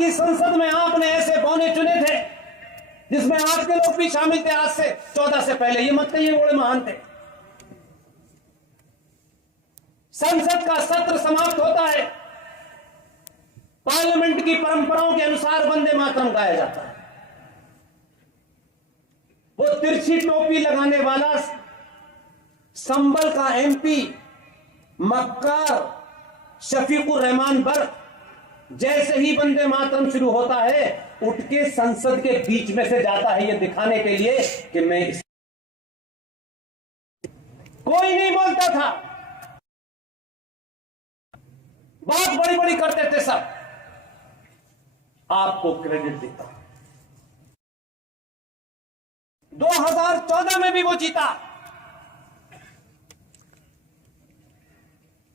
की संसद में आपने ऐसे बौने चुने थे जिसमें आपके लोग भी शामिल थे। आज से 14 से पहले ये मत कहिए बड़े महान थे। संसद का सत्र समाप्त होता है, पार्लियामेंट की परंपराओं के अनुसार वंदे मातरम गाया जाता है। वो तिरछी टोपी लगाने वाला संबल का एमपी मक्कार शफीकुर रहमान बर्क जैसे ही वंदे मातरम शुरू होता है उठ के संसद के बीच में से जाता है, ये दिखाने के लिए कि मैं कोई नहीं बोलता था, बात बड़ी बड़ी करते थे सब। आपको क्रेडिट देता हूं, 2014 में भी वो जीता।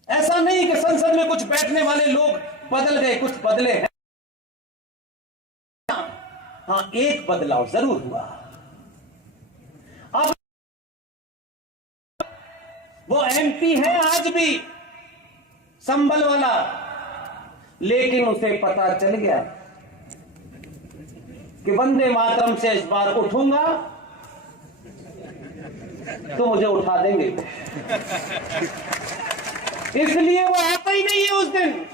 ऐसा नहीं कि संसद में कुछ बैठने वाले लोग बदल गए, कुछ बदले हैं। हां, एक बदलाव जरूर हुआ। अब वो एमपी है आज भी संबल वाला, लेकिन उसे पता चल गया कि वंदे मातरम से इस बार उठूंगा तो मुझे उठा देंगे, इसलिए वो आता ही नहीं है उस दिन।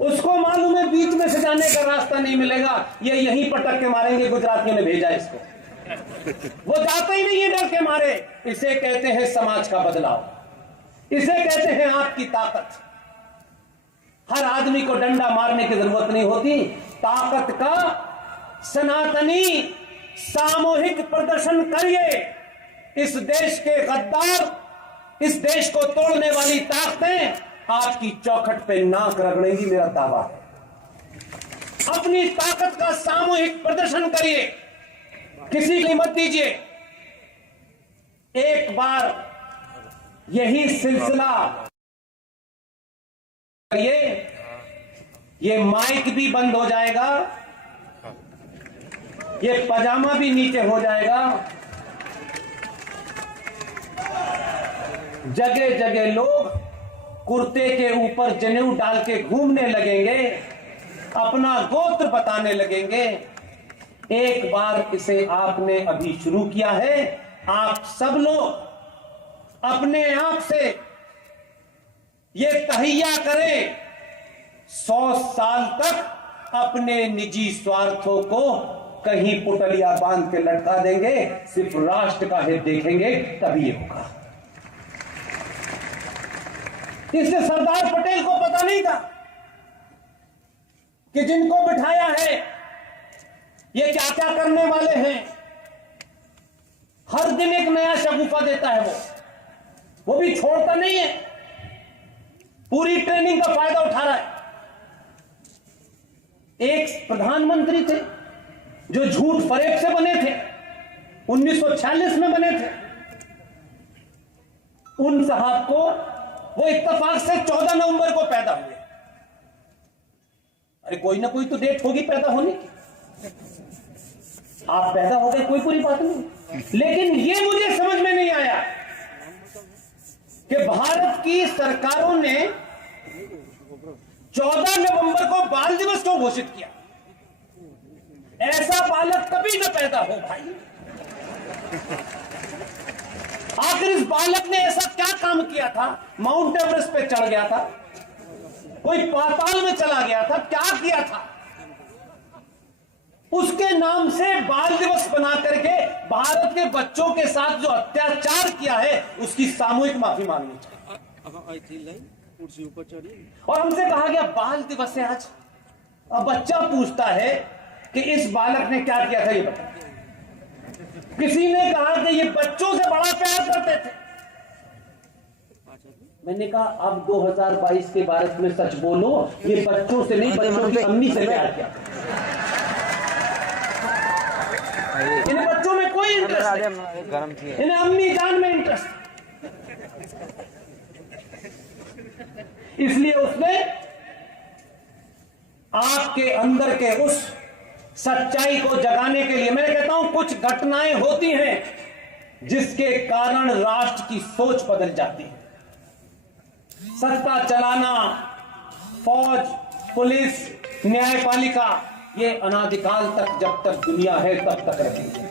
उसको मालूम है बीच में से जाने का रास्ता नहीं मिलेगा, ये यहीं पटक के मारेंगे, गुजरातियों ने भेजा इसको। वो जाता ही नहीं है डर के मारे। इसे कहते हैं समाज का बदलाव, इसे कहते हैं आपकी ताकत। हर आदमी को डंडा मारने की जरूरत नहीं होती, ताकत का सनातनी सामूहिक प्रदर्शन करिए। इस देश के गद्दार, इस देश को तोड़ने वाली ताकतें आपकी चौखट पे नाक रगड़ेंगी, मेरा दावा है। अपनी ताकत का सामूहिक प्रदर्शन करिए, किसी की मत दीजिए। एक बार यही सिलसिला ये माइक भी बंद हो जाएगा, ये पजामा भी नीचे हो जाएगा, जगह जगह लोग कुर्ते के ऊपर जनेऊ डाल के घूमने लगेंगे, अपना गोत्र बताने लगेंगे। एक बार इसे आपने अभी शुरू किया है, आप सब लोग अपने आप से ये तहैया करें, 100 साल तक अपने निजी स्वार्थों को कहीं पुटलिया बांध के लटका देंगे, सिर्फ राष्ट्र का हित देखेंगे, तभी ये होगा। इससे सरदार पटेल को पता नहीं था कि जिनको बिठाया है ये क्या क्या करने वाले हैं। हर दिन एक नया शगुफा देता है वो भी छोड़ता नहीं है, पूरी ट्रेनिंग का फायदा उठा रहा है। एक प्रधानमंत्री थे जो झूठ फरेब से बने थे, 1946 में बने थे। उन साहब को वो इत्तेफाक से 14 नवंबर को पैदा हुए। अरे कोई ना कोई तो डेट होगी पैदा होने की, आप पैदा हो गए कोई पूरी बात नहीं। लेकिन ये मुझे समझ में नहीं आया कि भारत की सरकारों ने 14 नवंबर को बाल दिवस क्यों घोषित किया। ऐसा बालक कभी न पैदा हो भाई। आखिर इस बालक ने ऐसा क्या काम किया था? माउंट एवरेस्ट पे चढ़ गया था, कोई पाताल में चला गया था, क्या किया था? उसके नाम से बाल दिवस बना करके भारत के बच्चों के साथ जो अत्याचार किया है उसकी सामूहिक माफी मांगनी चाहिए। और हमसे कहा गया बाल दिवस है आज। अब बच्चा पूछता है कि इस बालक ने क्या किया था ये बता। किसी ने कहा कि ये बच्चों से बड़ा प्यार करते थे। मैंने कहा अब 2022 के भारत में सच बोलो, ये बच्चों से नहीं बच्चों की अम्मी से प्यार किया। इन्हें बच्चों में कोई इंटरेस्ट नहीं, इन्हें अम्मी जान में इंटरेस्ट। इसलिए उसने आपके अंदर के उस सच्चाई को जगाने के लिए, मैं कहता हूं कुछ घटनाएं होती हैं जिसके कारण राष्ट्र की सोच बदल जाती है। सत्ता चलाना, फौज, पुलिस, न्यायपालिका ये अनादिकाल तक, जब तक दुनिया है तब तक रहेंगे।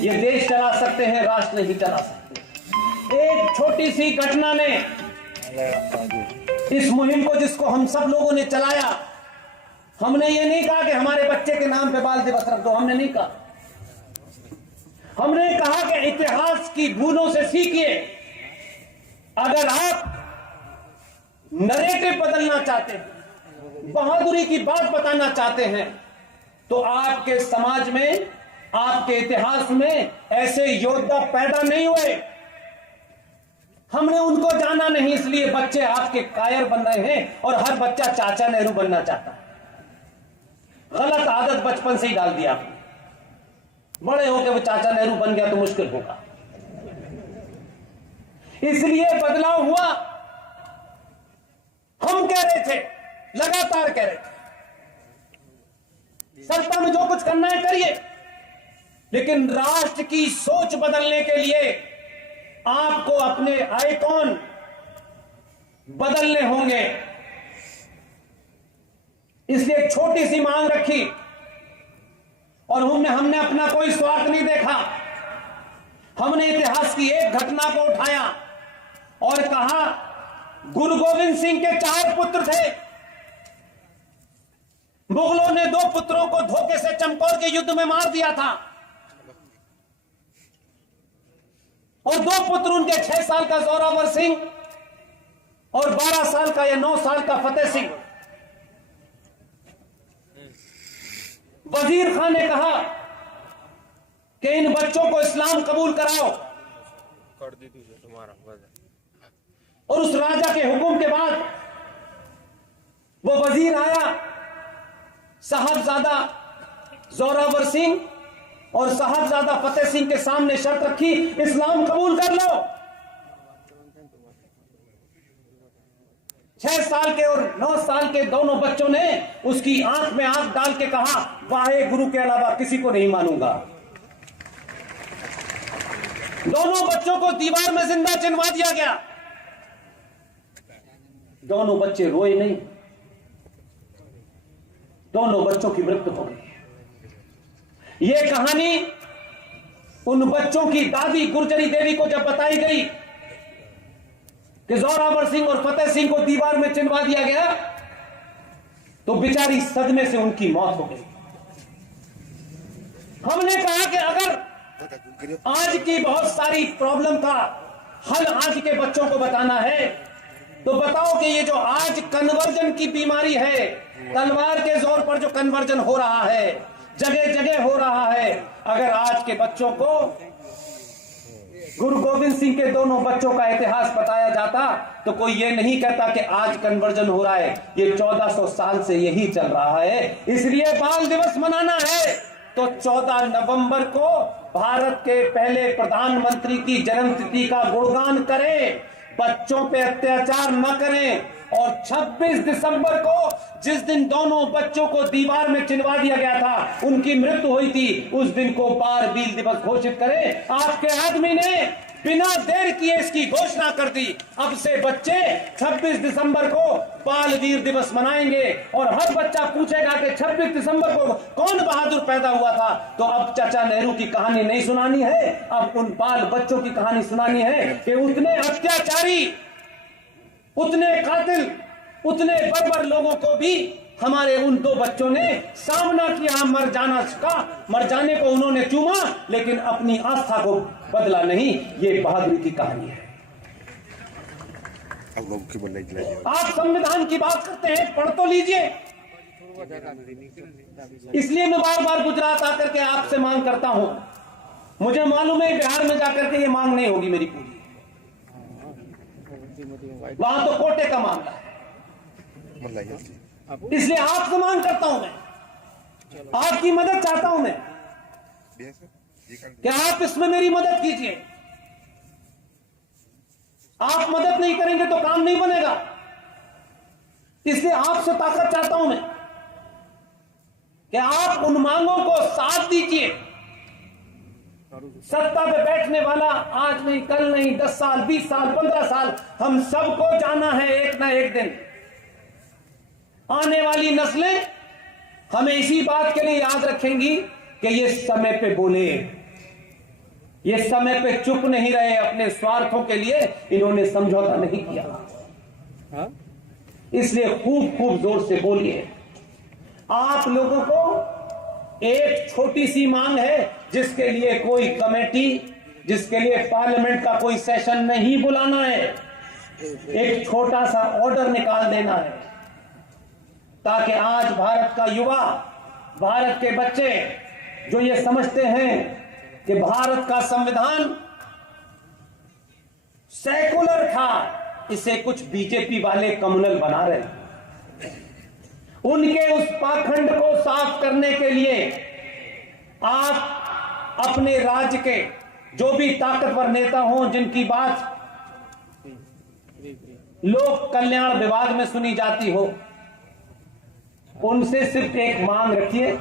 ये देश चला सकते हैं, राष्ट्र नहीं चला सकते। एक छोटी सी घटना ने इस मुहिम को, जिसको हम सब लोगों ने चलाया, हमने ये नहीं कहा कि हमारे बच्चे के नाम पे बाल दिवस रख दो, हमने नहीं कहा। हमने कहा कि इतिहास की भूलों से सीखिए। अगर आप नरेटिव बदलना चाहते हैं, बहादुरी की बात बताना चाहते हैं, तो आपके समाज में, आपके इतिहास में ऐसे योद्धा पैदा नहीं हुए। हमने उनको जाना नहीं, इसलिए बच्चे आपके कायर बन रहे हैं और हर बच्चा चाचा नेहरू बनना चाहता है। गलत आदत बचपन से ही डाल दिया आपने। बड़े होकर वो चाचा नेहरू बन गया तो मुश्किल होगा। इसलिए बदलाव हुआ। हम कह रहे थे, लगातार कह रहे थे, सत्ता में जो कुछ करना है करिए, लेकिन राष्ट्र की सोच बदलने के लिए आपको अपने आइकॉन बदलने होंगे। इसलिए एक छोटी सी मांग रखी और हमने अपना कोई स्वार्थ नहीं देखा। हमने इतिहास की एक घटना को उठाया और कहा, गुरु गोविंद सिंह के 4 पुत्र थे। मुगलों ने 2 पुत्रों को धोखे से चमकौर के युद्ध में मार दिया था और 2 पुत्र उनके 6 साल का जोरावर सिंह और 12 साल का या 9 साल का फतेह सिंह। वजीर खान ने कहा कि इन बच्चों को इस्लाम कबूल कराओ, और उस राजा के हुक्म के बाद वो वजीर आया, साहबजादा जोरावर सिंह और साहबजादा फतेह सिंह के सामने शर्त रखी, इस्लाम कबूल कर लो। 6 साल के और 9 साल के दोनों बच्चों ने उसकी आंख में आंख डाल के कहा, वाहे गुरु के अलावा किसी को नहीं मानूंगा। दोनों बच्चों को दीवार में जिंदा चिनवा दिया गया। दोनों बच्चे रोए नहीं, दोनों बच्चों की मृत्यु हो गई। यह कहानी उन बच्चों की दादी गुर्जरी देवी को जब बताई गई कि जोरावर सिंह और फतेह सिंह को दीवार में चिनवा दिया गया, तो बेचारी सदमे से उनकी मौत हो गई। हमने कहा कि अगर आज की बहुत सारी प्रॉब्लम का हल आज के बच्चों को बताना है, तो बताओ कि ये जो आज कन्वर्जन की बीमारी है, तलवार के जोर पर जो कन्वर्जन हो रहा है, जगह जगह हो रहा है, अगर आज के बच्चों को गुरु गोविंद सिंह के दोनों बच्चों का इतिहास बताया जाता, तो कोई ये नहीं कहता कि आज कन्वर्जन हो रहा है। ये 1400 साल से यही चल रहा है। इसलिए बाल दिवस मनाना है तो 14 नवंबर को भारत के पहले प्रधानमंत्री की जन्मतिथि का गुणगान करें, बच्चों पे अत्याचार न करें। और 26 दिसंबर को, जिस दिन दोनों बच्चों को दीवार में चिनवा दिया गया था, उनकी मृत्यु हुई थी, उस दिन को बाल वीर दिवस घोषित करें। आपके आदमी ने बिना देर किए इसकी घोषणा कर दी। अब से बच्चे 26 दिसंबर को बाल वीर दिवस मनाएंगे और हर बच्चा पूछेगा कि 26 दिसंबर को कौन बहादुर पैदा हुआ था। तो अब चाचा नेहरू की कहानी नहीं सुनानी है, अब उन बाल बच्चों की कहानी सुनानी है कि उतने अत्याचारी, उतने कातिल, उतने बर्बर लोगों को भी हमारे उन 2 बच्चों ने सामना किया। मर जाने को उन्होंने चूमा, लेकिन अपनी आस्था को बदला नहीं। ये बहादुरी की कहानी है। आप संविधान की बात करते हैं, पढ़ तो लीजिए। इसलिए मैं बार बार गुजरात आकर के आपसे मांग करता हूं। मुझे मालूम है बिहार में जाकर के ये मांग नहीं होगी मेरी पूरी, वहां तो कोटे का मामला है। इसलिए आपसे मांग करता हूं, मैं आपकी मदद चाहता हूं मैं कि आप इसमें मेरी मदद कीजिए। आप मदद नहीं करेंगे तो काम नहीं बनेगा। इसलिए आपसे ताकत चाहता हूं मैं कि आप उन मांगों को साथ दीजिए। सत्ता पे बैठने वाला आज नहीं, कल नहीं, 10 साल, 20 साल, 15 साल, हम सबको जाना है एक ना एक दिन। आने वाली नस्लें हमें इसी बात के लिए याद रखेंगी कि ये समय पे बोले, ये समय पे चुप नहीं रहे, अपने स्वार्थों के लिए इन्होंने समझौता नहीं किया। इसलिए खूब खूब जोर से बोलिए। आप लोगों को एक छोटी सी मांग है, जिसके लिए कोई कमेटी, जिसके लिए पार्लियामेंट का कोई सेशन नहीं बुलाना है, एक छोटा सा ऑर्डर निकाल देना है, ताकि आज भारत का युवा, भारत के बच्चे जो ये समझते हैं कि भारत का संविधान सेकुलर था, इसे कुछ बीजेपी वाले कम्युनल बना रहे हैं, उनके उस पाखंड को साफ करने के लिए आप अपने राज्य के जो भी ताकतवर नेता हों, जिनकी बात लोक कल्याण विभाग में सुनी जाती हो, उनसे सिर्फ एक मांग रखिए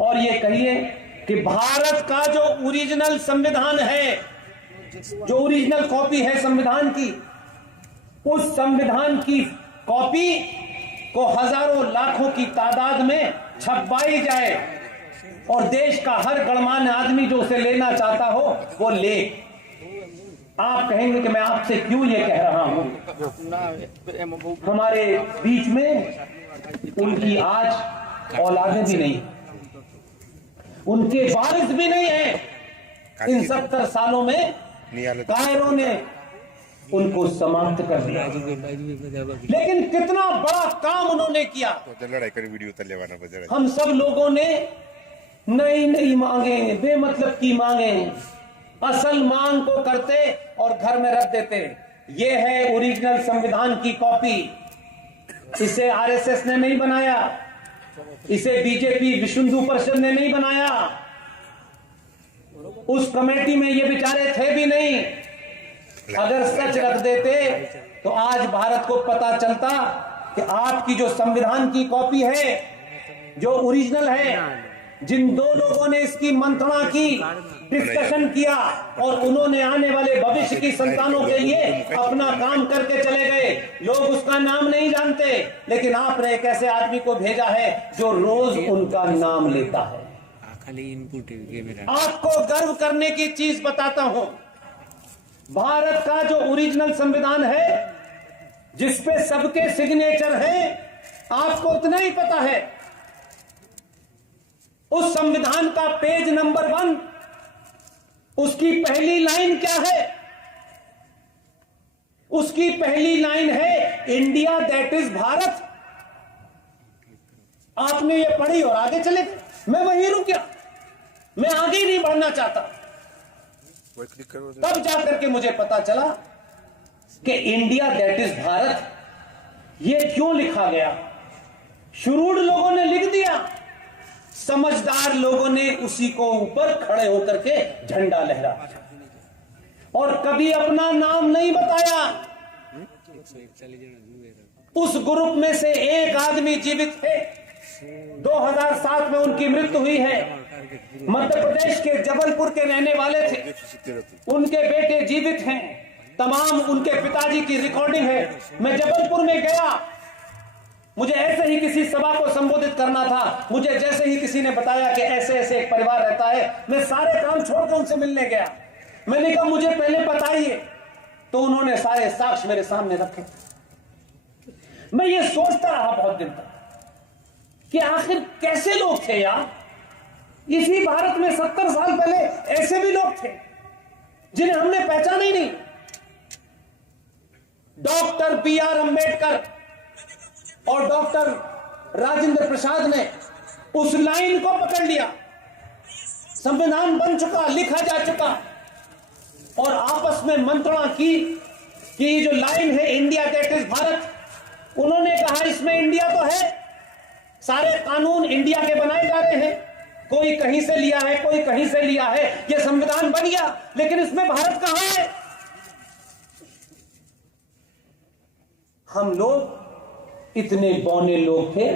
और ये कहिए कि भारत का जो ओरिजिनल संविधान है, जो ओरिजिनल कॉपी है संविधान की, उस संविधान की कॉपी को हजारों लाखों की तादाद में छपवाई जाए और देश का हर गणमान्य आदमी जो उसे लेना चाहता हो वो ले। आप कहेंगे कि मैं आपसे क्यों ये कह रहा हूं? हमारे बीच में उनकी आज औलादें भी नहीं, उनके वारिस भी नहीं है। इन 70 सालों में कायरों ने उनको समाप्त कर दिया, लेकिन कितना बड़ा काम उन्होंने किया। हम सब लोगों ने नई नई मांगे, बेमतलब की मांगे, असल मांग को करते और घर में रख देते। ये है ओरिजिनल संविधान की कॉपी। इसे आरएसएस ने नहीं बनाया, इसे बीजेपी विश्व हिंदू परिषद ने नहीं बनाया, उस कमेटी में ये बेचारे थे भी नहीं। अगर सच रख देते तो आज भारत को पता चलता कि आपकी जो संविधान की कॉपी है, जो ओरिजिनल है, जिन दो लोगों ने इसकी मंत्रणा की, डिस्कशन किया और उन्होंने आने वाले भविष्य की संतानों के लिए अपना काम करके चले गए, लोग उसका नाम नहीं जानते, लेकिन आपने एक ऐसे आदमी को भेजा है जो रोज उनका नाम लेता है। आपको गर्व करने की चीज बताता हूं, भारत का जो ओरिजिनल संविधान है, जिसपे सबके सिग्नेचर हैं, आपको इतना ही पता है, उस संविधान का पेज नंबर 1, उसकी पहली लाइन क्या है? उसकी पहली लाइन है इंडिया दैट इज भारत। आपने ये पढ़ी और आगे चले गए। मैं वहीं रुक गया, मैं आगे नहीं बढ़ना चाहता। तब जाकर के मुझे पता चला कि इंडिया दैट इज भारत ये क्यों लिखा गया। शुरूढ़ लोगों ने लिख दिया, समझदार लोगों ने उसी को ऊपर खड़े होकर के झंडा लहराया और कभी अपना नाम नहीं बताया। उस ग्रुप में से एक आदमी जीवित है, 2007 में उनकी मृत्यु हुई है। मध्य प्रदेश के जबलपुर के रहने वाले थे, उनके बेटे जीवित हैं, तमाम उनके पिताजी की रिकॉर्डिंग है। मैं जबलपुर में गया, मुझे ऐसे ही किसी सभा को संबोधित करना था, मुझे जैसे ही किसी ने बताया कि ऐसे ऐसे एक परिवार रहता है, मैं सारे काम छोड़कर उनसे मिलने गया। मैंने कहा मुझे पहले बताइए, तो उन्होंने सारे साक्ष्य मेरे सामने रखे। मैं ये सोचता रहा बहुत दिन तक कि आखिर कैसे लोग थे यार। इसी भारत में 70 साल पहले ऐसे भी लोग थे जिन्हें हमने पहचाना ही नहीं। Doctor B.R. अम्बेडकर और डॉक्टर राजेंद्र प्रसाद ने उस लाइन को पकड़ लिया, संविधान बन चुका, लिखा जा चुका, और आपस में मंत्रणा की कि ये जो लाइन है इंडिया दैट इज भारत, उन्होंने कहा इसमें इंडिया तो है, सारे कानून इंडिया के बनाए जा रहे हैं, कोई कहीं से लिया है, कोई कहीं से लिया है, ये संविधान बन गया, लेकिन इसमें भारत कहां है? हम लोग इतने बौने लोग थे,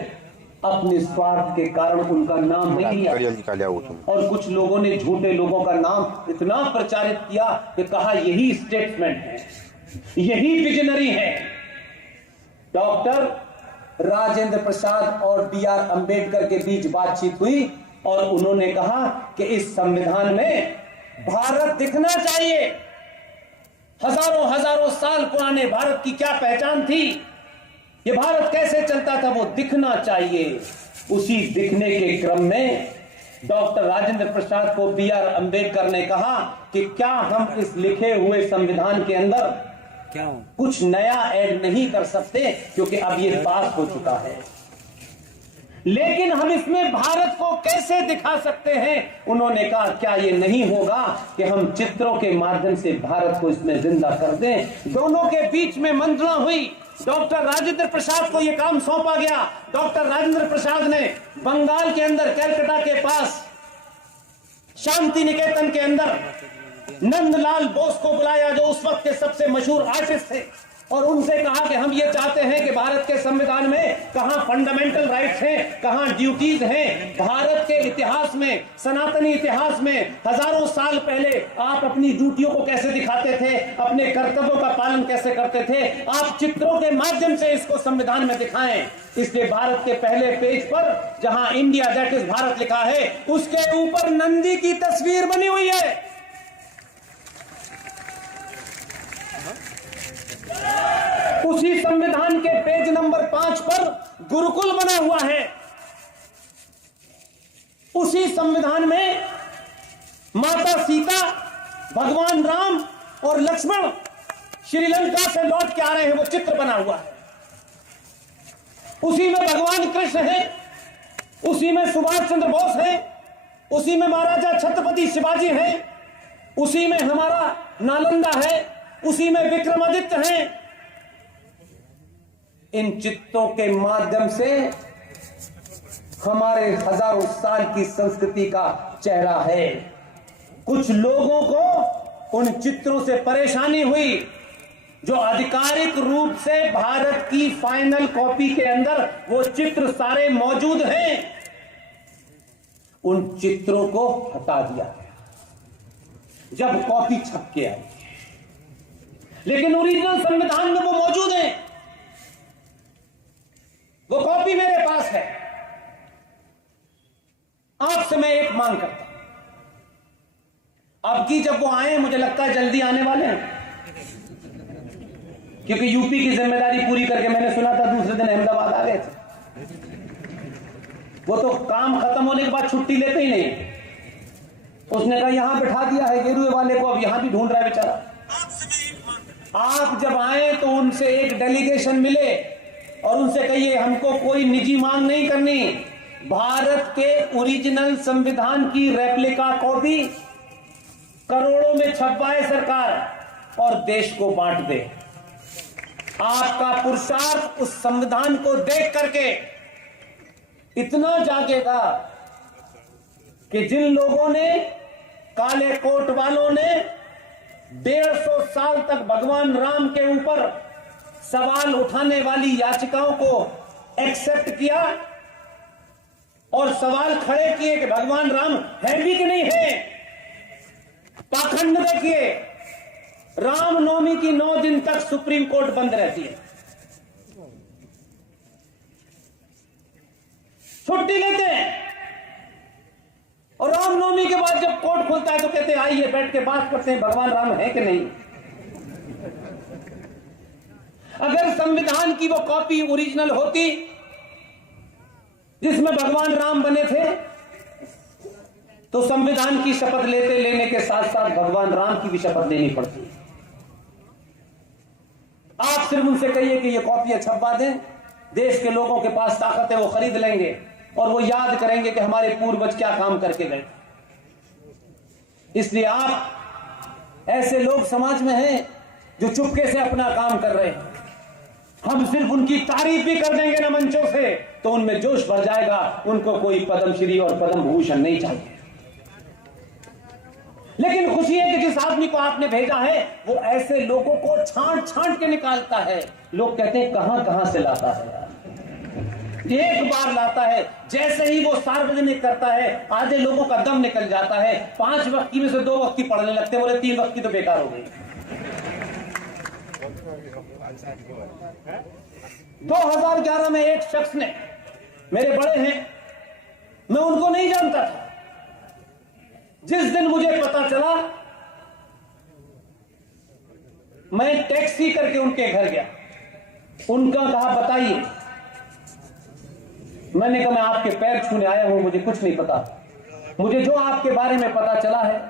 अपने स्वार्थ के कारण उनका नाम नहीं लिया, और कुछ लोगों ने झूठे लोगों का नाम इतना प्रचारित किया कि कहा यही स्टेटमेंट है, यही विजनरी है। डॉक्टर राजेंद्र प्रसाद और B.R. अंबेडकर के बीच बातचीत हुई और उन्होंने कहा कि इस संविधान में भारत दिखना चाहिए। हजारों हजारों साल पुराने भारत की क्या पहचान थी, ये भारत कैसे चलता था, वो दिखना चाहिए। उसी दिखने के क्रम में डॉक्टर राजेंद्र प्रसाद को B.R. अंबेडकर ने कहा कि क्या हम इस लिखे हुए संविधान के अंदर कुछ नया ऐड नहीं कर सकते, क्योंकि अब ये पास हो चुका है, लेकिन हम इसमें भारत को कैसे दिखा सकते हैं। उन्होंने कहा क्या ये नहीं होगा कि हम चित्रों के माध्यम से भारत को इसमें जिंदा कर दें। दोनों के बीच में मंत्रणा हुई। डॉक्टर राजेंद्र प्रसाद को यह काम सौंपा गया। डॉक्टर राजेंद्र प्रसाद ने बंगाल के अंदर कलकत्ता के पास शांति निकेतन के अंदर नंदलाल बोस को बुलाया, जो उस वक्त के सबसे मशहूर आर्टिस्ट थे, और उनसे कहा कि हम ये चाहते हैं कि भारत के संविधान में कहां फंडामेंटल राइट्स हैं, कहां ड्यूटीज हैं। भारत के इतिहास में, सनातनी इतिहास में हजारों साल पहले आप अपनी ड्यूटियों को कैसे दिखाते थे, अपने कर्तव्यों का पालन कैसे करते थे, आप चित्रों के माध्यम से इसको संविधान में दिखाएं। इसलिए भारत के पहले पेज पर जहां इंडिया दैट इज भारत लिखा है, उसके ऊपर नंदी की तस्वीर बनी हुई है। उसी संविधान के पेज नंबर 5 पर गुरुकुल बना हुआ है। उसी संविधान में माता सीता, भगवान राम और लक्ष्मण श्रीलंका से लौट के आ रहे हैं, वो चित्र बना हुआ है। उसी में भगवान कृष्ण है, उसी में सुभाष चंद्र बोस है, उसी में महाराजा छत्रपति शिवाजी है, उसी में हमारा नालंदा है, उसी में विक्रमादित्य है। इन चित्रों के माध्यम से हमारे हजारों साल की संस्कृति का चेहरा है। कुछ लोगों को उन चित्रों से परेशानी हुई, जो आधिकारिक रूप से भारत की फाइनल कॉपी के अंदर वो चित्र सारे मौजूद हैं, उन चित्रों को हटा दिया गया जब कॉपी छप के आई। लेकिन ओरिजिनल संविधान में वो मौजूद है, वो कॉपी मेरे पास है। आपसे मैं एक मांग करता हूं, अब की जब वो आए, मुझे लगता है जल्दी आने वाले हैं, क्योंकि यूपी की जिम्मेदारी पूरी करके मैंने सुना था दूसरे दिन अहमदाबाद आ गए थे। वो तो काम खत्म होने के बाद छुट्टी लेते ही नहीं। उसने कहा यहां बिठा दिया है गेरुए वाले को, अब यहां भी ढूंढ रहा है बेचारा। आप जब आए तो उनसे एक डेलीगेशन मिले और उनसे कहिए हमको कोई निजी मांग नहीं करनी, भारत के ओरिजिनल संविधान की रेप्लिका कॉपी करोड़ों में छपवाए सरकार और देश को बांट दे। आपका पुरुषार्थ उस संविधान को देख करके इतना जागेगा कि जिन लोगों ने, काले कोट वालों ने 150 साल तक भगवान राम के ऊपर सवाल उठाने वाली याचिकाओं को एक्सेप्ट किया और सवाल खड़े किए कि भगवान राम है भी कि नहीं है। पाखंड देखिए, रामनवमी की 9 दिन तक सुप्रीम कोर्ट बंद रहती है, छुट्टी लेते हैं, और रामनवमी के बाद जब कोर्ट खुलता है तो कहते हैं आइए बैठ के बात करते हैं भगवान राम है कि नहीं। अगर संविधान की वो कॉपी ओरिजिनल होती जिसमें भगवान राम बने थे, तो संविधान की शपथ लेने के साथ साथ भगवान राम की भी शपथ लेनी पड़ती। आप सिर्फ उनसे कहिए कि ये कॉपियां छपवा दें, देश के लोगों के पास ताकत है, वो खरीद लेंगे और वो याद करेंगे कि हमारे पूर्वज क्या काम करके गए। इसलिए आप ऐसे लोग समाज में हैं जो चुपके से अपना काम कर रहे हैं, हम सिर्फ उनकी तारीफ भी कर देंगे ना मंचों से, तो उनमें जोश भर जाएगा। उनको कोई पद्मश्री और पद्म भूषण नहीं चाहिए। लेकिन खुशी है कि जिस आदमी को आपने भेजा है वो ऐसे लोगों को छांट छांट के निकालता है। लोग कहते हैं कहां कहां से लाता है, एक बार लाता है, जैसे ही वो सार्वजनिक करता है आधे लोगों का दम निकल जाता है। 5 वक्त की में से 2 वक्त की पढ़ने लगते, बोले 3 वक्त की तो बेकार हो गई। 2011 में एक शख्स ने, मेरे बड़े हैं, मैं उनको नहीं जानता था, जिस दिन मुझे पता चला मैं टैक्सी करके उनके घर गया। उनका कहा बताइए। मैंने कहा मैं आपके पैर छूने आया हूं, मुझे कुछ नहीं पता, मुझे जो आपके बारे में पता चला है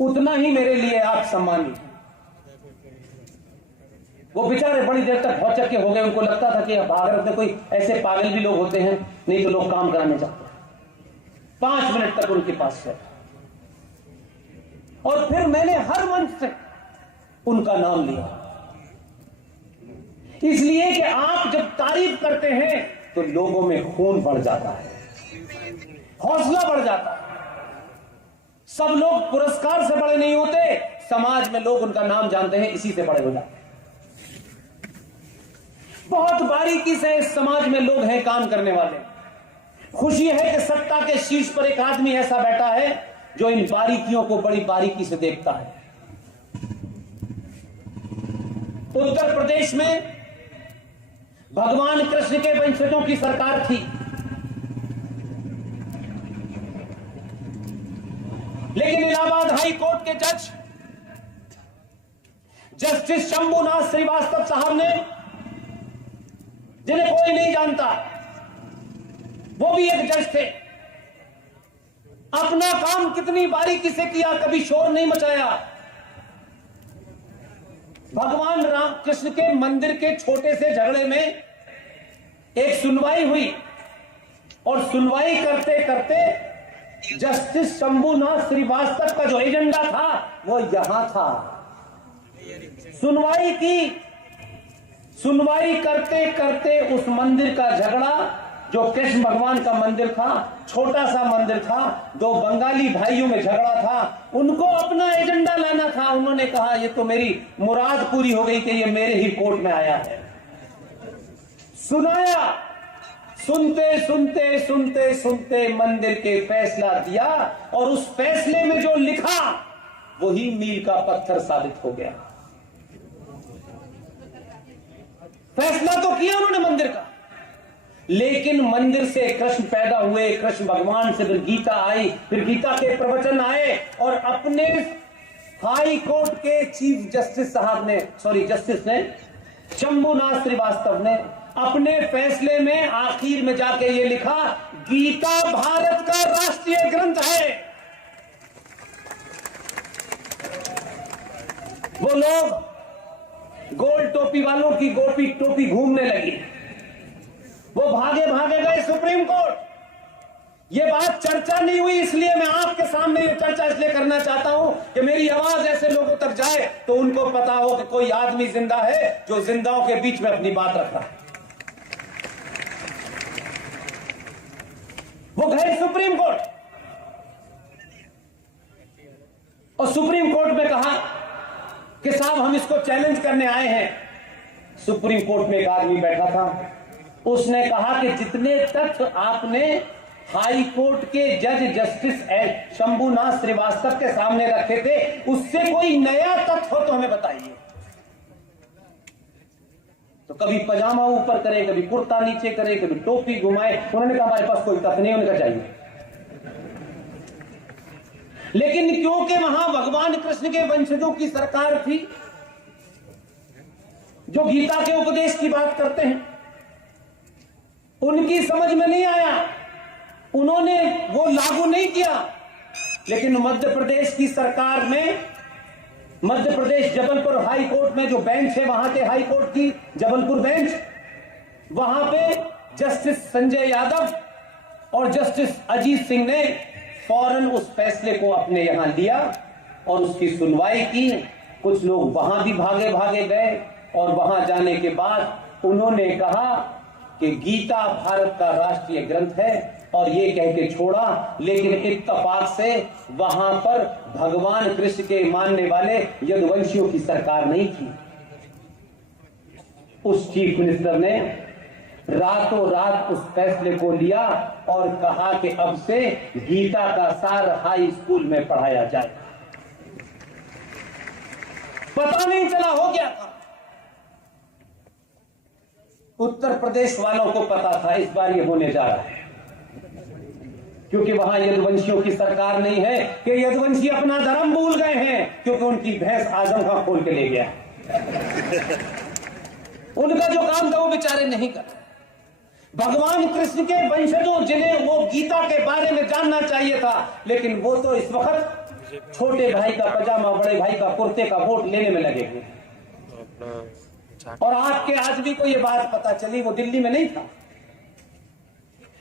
उतना ही मेरे लिए आप सम्मानित हैं। वो बेचारे बड़ी देर तक भौचक्के हो गए, उनको लगता था कि भारत में कोई ऐसे पागल भी लोग होते हैं, नहीं तो लोग काम कराने जाते हैं। 5 मिनट तक उनके पास बैठा और फिर मैंने हर मंच से उनका नाम लिया, इसलिए कि आप जब तारीफ करते हैं तो लोगों में खून बढ़ जाता है, हौसला बढ़ जाता है। सब लोग पुरस्कार से बड़े नहीं होते, समाज में लोग उनका नाम जानते हैं, इसी से बड़े हो जाते हैं। बहुत बारीकी से इस समाज में लोग हैं काम करने वाले। खुशी है कि सत्ता के शीर्ष पर एक आदमी ऐसा बैठा है जो इन बारीकियों को बड़ी बारीकी से देखता है। उत्तर प्रदेश में भगवान कृष्ण के वंशजों की सरकार थी, लेकिन इलाहाबाद हाई कोर्ट के जज जस्टिस शंभुनाथ श्रीवास्तव साहब ने, जिन्हें कोई नहीं जानता, वो भी एक जज थे, अपना काम कितनी बारीकी से किया, कभी शोर नहीं मचाया। भगवान राम कृष्ण के मंदिर के छोटे से झगड़े में एक सुनवाई हुई और सुनवाई करते करते जस्टिस शंभुनाथ श्रीवास्तव का जो एजेंडा था वो यहां था। सुनवाई की, सुनवाई करते करते उस मंदिर का झगड़ा, जो कृष्ण भगवान का मंदिर था, छोटा सा मंदिर था, 2 बंगाली भाइयों में झगड़ा था, उनको अपना एजेंडा लाना था। उन्होंने कहा ये तो मेरी मुराद पूरी हो गई कि ये मेरे ही कोर्ट में आया है। सुनाया, सुनते सुनते सुनते सुनते मंदिर के फैसला दिया और उस फैसले में जो लिखा वही मील का पत्थर साबित हो गया। फैसला तो किया उन्होंने मंदिर का, लेकिन मंदिर से कृष्ण पैदा हुए, कृष्ण भगवान से फिर गीता आई, फिर गीता के प्रवचन आए और अपने हाई कोर्ट के चीफ जस्टिस साहब ने, जस्टिस ने, शंभुनाथ श्रीवास्तव ने अपने फैसले में आखिर में जाके ये लिखा, गीता भारत का राष्ट्रीय ग्रंथ है। वो लोग गोल टोपी वालों की गोपी टोपी घूमने लगी, वो भागे भागे गए सुप्रीम कोर्ट। ये बात चर्चा नहीं हुई, इसलिए मैं आपके सामने ये चर्चा इसलिए करना चाहता हूं कि मेरी आवाज ऐसे लोगों तक जाए तो उनको पता हो कि कोई आदमी जिंदा है जो जिंदाओं के बीच में अपनी बात रख रहा है। वो गए सुप्रीम कोर्ट और सुप्रीम कोर्ट में कहा कि साहब हम इसको चैलेंज करने आए हैं। सुप्रीम कोर्ट में एक आदमी बैठा था, उसने कहा कि जितने तथ्य आपने हाई कोर्ट के जज जस्टिस शंभुनाथ श्रीवास्तव के सामने रखे थे, उससे कोई नया तथ्य हो तो हमें बताइए। तो कभी पजामा ऊपर करे, कभी कुर्ता नीचे करे, कभी टोपी घुमाए। उन्होंने कहा हमारे पास कोई तथ्य नहीं, उन्हें चाहिए। लेकिन क्योंकि वहां भगवान कृष्ण के वंशजों की सरकार थी जो गीता के उपदेश की बात करते हैं, उनकी समझ में नहीं आया, उन्होंने वो लागू नहीं किया। लेकिन मध्य प्रदेश की सरकार में, मध्य प्रदेश जबलपुर हाई कोर्ट में जो बेंच है, वहां के हाई कोर्ट की जबलपुर बेंच, वहां पे जस्टिस संजय यादव और जस्टिस अजीत सिंह ने फौरन उस फैसले को अपने यहां लिया और उसकी सुनवाई की। कुछ लोग वहां भी भागे भागे गए और वहां जाने के बाद उन्होंने कहा कि गीता भारत का राष्ट्रीय ग्रंथ है और ये कह के छोड़ा। लेकिन इत्तेफाक से वहां पर भगवान कृष्ण के मानने वाले यदुवंशियों की सरकार नहीं थी। उस चीफ मिनिस्टर ने रातों रात उस फैसले को लिया और कहा कि अब से गीता का सार हाई स्कूल में पढ़ाया जाए। पता नहीं चला हो गया था। उत्तर प्रदेश वालों को पता था इस बार ये होने जा रहा है, क्योंकि वहां यदुवंशियों की सरकार नहीं है कि यदुवंशी अपना धर्म भूल गए हैं, क्योंकि उनकी भैंस आजम खां खोल के ले गया। उनका जो काम था वो बेचारे नहीं कर। भगवान कृष्ण के वंशजों जिन्हें वो गीता के बारे में जानना चाहिए था, लेकिन वो तो इस वक्त छोटे भाई का पजामा बड़े भाई का कुर्ते का वोट लेने में लगे हुए। और आपके आदमी को ये बात पता चली, वो दिल्ली में नहीं था,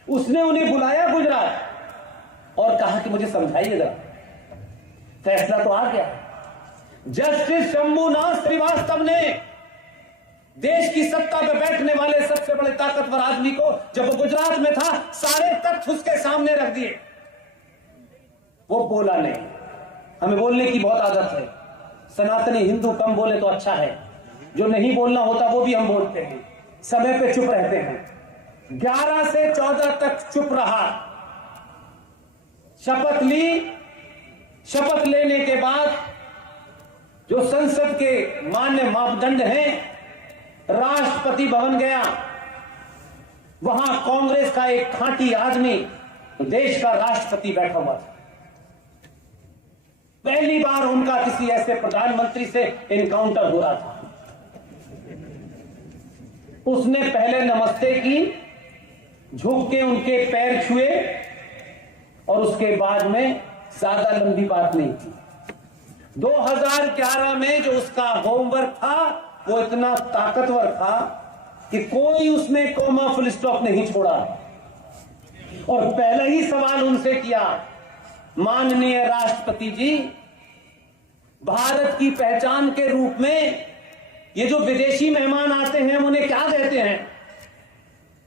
उसने उन्हें बुलाया गुजरात और कहा कि मुझे समझाइए जरा, फैसला तो आ गया। जस्टिस शंभुनाथ श्रीवास्तव ने देश की सत्ता पे बैठने वाले सबसे बड़े ताकतवर आदमी को, जब वो गुजरात में था, सारे तथ्य उसके सामने रख दिए। वो बोला नहीं। हमें बोलने की बहुत आदत है, सनातनी हिंदू कम बोले तो अच्छा है, जो नहीं बोलना होता वो भी हम बोलते हैं, समय पे चुप रहते हैं। 11 से 14 तक चुप रहा, शपथ ली। शपथ लेने के बाद जो संसद के मान्य मापदंड हैं, राष्ट्रपति भवन गया, वहां कांग्रेस का एक खांटी आदमी देश का राष्ट्रपति बैठा हुआ था। पहली बार उनका किसी ऐसे प्रधानमंत्री से एनकाउंटर हो रहा था। उसने पहले नमस्ते की, झुक के उनके पैर छुए और उसके बाद में ज्यादा लंबी बात नहीं थी। 2011 में जो उसका होमवर्क था वो इतना ताकतवर था कि कोई उसमें कोमा फुल स्टॉप नहीं छोड़ा। और पहला ही सवाल उनसे किया, माननीय राष्ट्रपति जी, भारत की पहचान के रूप में ये जो विदेशी मेहमान आते हैं उन्हें क्या कहते हैं?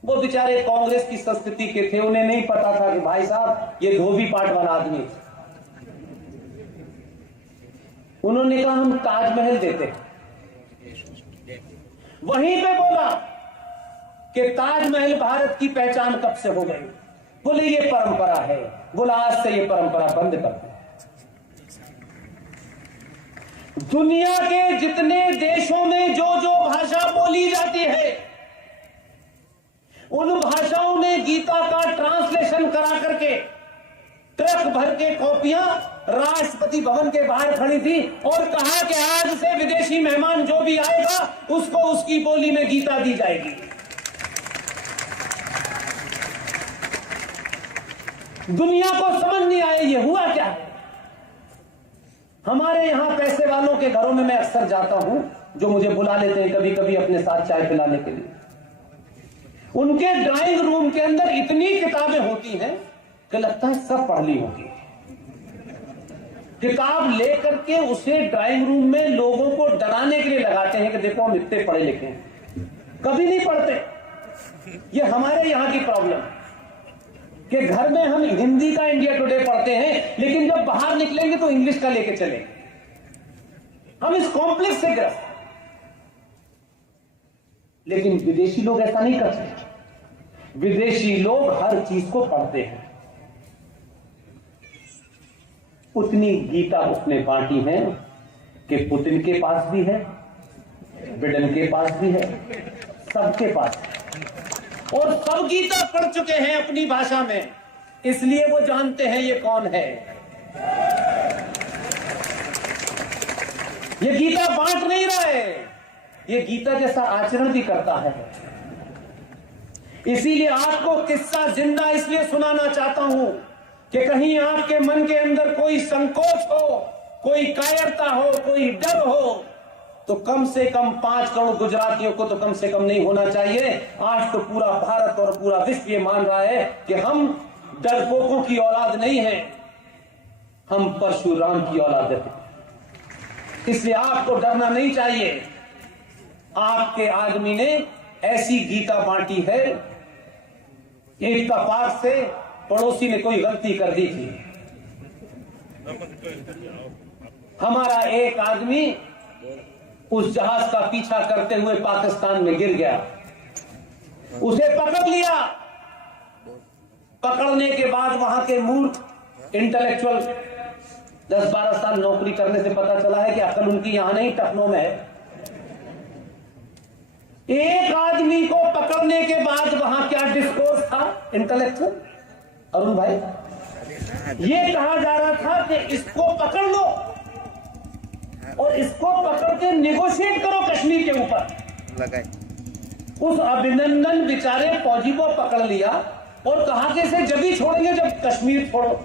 वो बेचारे कांग्रेस की संस्कृति के थे, उन्हें नहीं पता था कि भाई साहब ये धोबी पाट वाला आदमी। उन्होंने कहा हम ताजमहल देते हैं। वहीं पे बोला कि ताजमहल भारत की पहचान कब से हो गई? बोले ये परंपरा है। बोला आज से ये परंपरा बंद कर दो। दुनिया के जितने देशों में जो जो भाषा बोली जाती है, उन भाषाओं में गीता का ट्रांसलेशन करा करके ट्रक भर के कॉपियां राष्ट्रपति भवन के बाहर खड़ी थी और कहा कि आज से विदेशी मेहमान जो भी आएगा उसको उसकी बोली में गीता दी जाएगी। दुनिया को समझ नहीं आया ये हुआ क्या है। हमारे यहां पैसे वालों के घरों में मैं अक्सर जाता हूं, जो मुझे बुला लेते हैं कभी कभी अपने साथ चाय पिलाने के लिए। उनके ड्राइंग रूम के अंदर इतनी किताबें होती हैं कि लगता है सब पढ़ ली होगी। किताब लेकर के उसे ड्राइंग रूम में लोगों को डराने के लिए लगाते हैं कि देखो हम इतने पढ़े लिखे हैं, कभी नहीं पढ़ते। ये हमारे यहां की प्रॉब्लम है कि घर में हम हिंदी का इंडिया टुडे पढ़ते हैं, लेकिन जब बाहर निकलेंगे तो इंग्लिश का लेके चलेंगे। हम इस कॉम्प्लेक्स से ग्रस्त। लेकिन विदेशी लोग ऐसा नहीं कर सकते। विदेशी लोग हर चीज को पढ़ते हैं। उतनी गीता उसने बांटी है कि पुतिन के पास भी है, बिडेन के पास भी है, सबके पास है। और सब गीता पढ़ चुके हैं अपनी भाषा में, इसलिए वो जानते हैं ये कौन है। ये गीता बांट नहीं रहा है, ये गीता जैसा आचरण भी करता है। इसीलिए आपको किस्सा जिंदा इसलिए सुनाना चाहता हूं कि कहीं आपके मन के अंदर कोई संकोच हो, कोई कायरता हो, कोई डर हो, तो कम से कम 5 करोड़ गुजरातियों को तो कम से कम नहीं होना चाहिए। आज तो पूरा भारत और पूरा विश्व ये मान रहा है कि हम डरपोकों की औलाद नहीं है, हम परशुराम की औलाद है। इसलिए आपको डरना नहीं चाहिए। आपके आदमी ने ऐसी गीता बांटी है, एक का पास से पड़ोसी ने कोई गलती कर दी थी, हमारा एक आदमी उस जहाज का पीछा करते हुए पाकिस्तान में गिर गया, उसे पकड़ लिया। पकड़ने के बाद वहां के मूर्ख इंटेलेक्चुअल 10-12 साल नौकरी करने से पता चला है कि अकल उनकी यहां नहीं टखनों में है। एक आदमी को पकड़ने के बाद वहां क्या डिस्कोर्स था इंटेलेक्चुअल अरुण भाई, ये कहा जा रहा था कि इसको पकड़ लो और इसको पकड़ के निगोशिएट करो कश्मीर के ऊपर। उस अभिनंदन बेचारे फौजी को पकड़ लिया और कहा कि इसे जब ही छोड़ेंगे जब कश्मीर छोड़ो।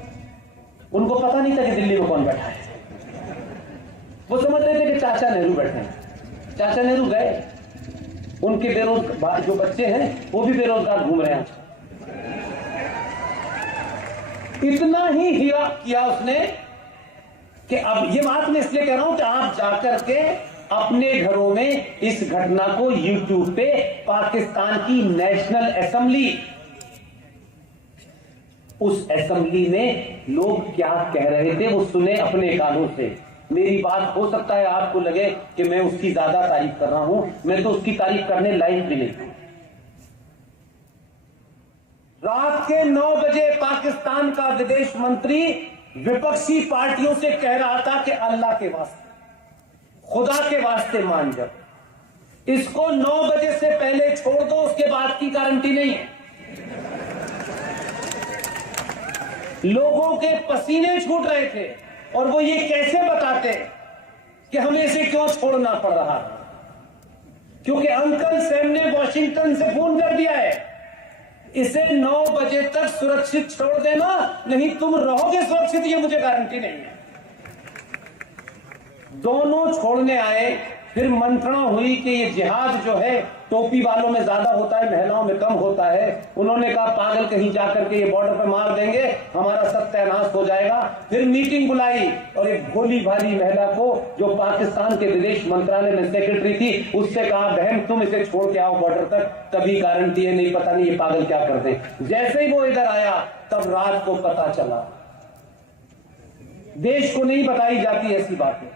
उनको पता नहीं था कि दिल्ली में कौन बैठा है। वो समझ रहे थे कि चाचा नेहरू बैठे हैं। चाचा नेहरू गए, उनके बेरोजगार जो बच्चे हैं वो भी बेरोजगार घूम रहे हैं। इतना ही किया उसने कि अब ये बात मैं इसलिए कह रहा हूं कि आप जाकर के अपने घरों में इस घटना को यूट्यूब पे पाकिस्तान की नेशनल असेंबली, उस असेंबली में लोग क्या कह रहे थे वो सुने अपने कानों से। मेरी बात हो सकता है आपको लगे कि मैं उसकी ज्यादा तारीफ कर रहा हूं, मैं तो उसकी तारीफ करने लायक भी नहीं हूं। रात के 9 बजे पाकिस्तान का विदेश मंत्री विपक्षी पार्टियों से कह रहा था कि अल्लाह के वास्ते, खुदा के वास्ते मान जाओ, इसको 9 बजे से पहले छोड़ दो, उसके बाद की गारंटी नहीं है। लोगों के पसीने छूट रहे थे और वो ये कैसे बताते कि हमें इसे क्यों छोड़ना पड़ रहा, क्योंकि अंकल सैम ने वॉशिंगटन से फोन कर दिया है, इसे 9 बजे तक सुरक्षित छोड़ देना, नहीं तुम रहोगे सुरक्षित, ये मुझे गारंटी नहीं है। दोनों छोड़ने आए, फिर मंत्रणा हुई कि ये जिहाद जो है टोपी वालों में ज्यादा होता है, महिलाओं में कम होता है। उन्होंने कहा पागल कहीं जाकर के ये बॉर्डर पे मार देंगे, हमारा सत्यानाश हो जाएगा। फिर मीटिंग बुलाई और एक भोली भाली महिला को जो पाकिस्तान के विदेश मंत्रालय में सेक्रेटरी थी, उससे कहा बहन तुम इसे छोड़ के आओ बॉर्डर तक, तभी गारंटी है, नहीं पता नहीं ये पागल क्या करते हैं। जैसे ही वो इधर आया तब रात को पता चला। देश को नहीं बताई जाती ऐसी बातें,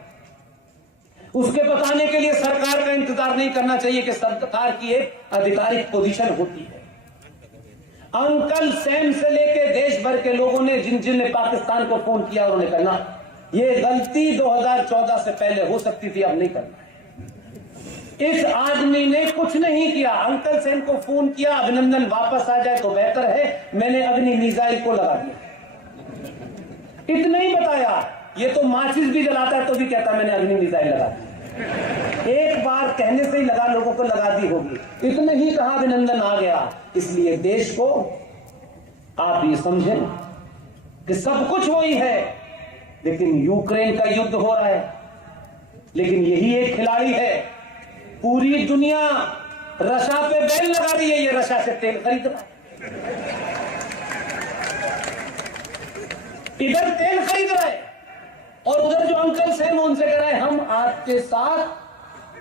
उसके बताने के लिए सरकार का इंतजार नहीं करना चाहिए कि सरकार की एक आधिकारिक पोजीशन होती है। अंकल सैम से लेके देश भर के लोगों ने जिन जिन ने पाकिस्तान को फोन किया उन्होंने कहना ये गलती 2014 से पहले हो सकती थी, अब नहीं करना। इस आदमी ने कुछ नहीं किया, अंकल सैम को फोन किया अभिनंदन वापस आ जाए तो बेहतर है, मैंने अग्नि मिसाइल को लगा दिया। इतना ही बताया, ये तो माचिस भी जलाता है तो भी कहता मैंने अग्नि मिसाइल लगा दी। एक बार कहने से ही लगा, लोगों को लगा दी होगी, इतने ही कहा अभिनंदन आ गया। इसलिए देश को आप ये समझें कि सब कुछ वही है, लेकिन यूक्रेन का युद्ध हो रहा है, लेकिन यही एक खिलाड़ी है। पूरी दुनिया रशा पे बैन लगा रही है, ये रशा से तेल खरीद रहा है, इधर तेल खरीद रहा है, और उधर जो अंकल सैम उनसे कह रहा है हम आपके साथ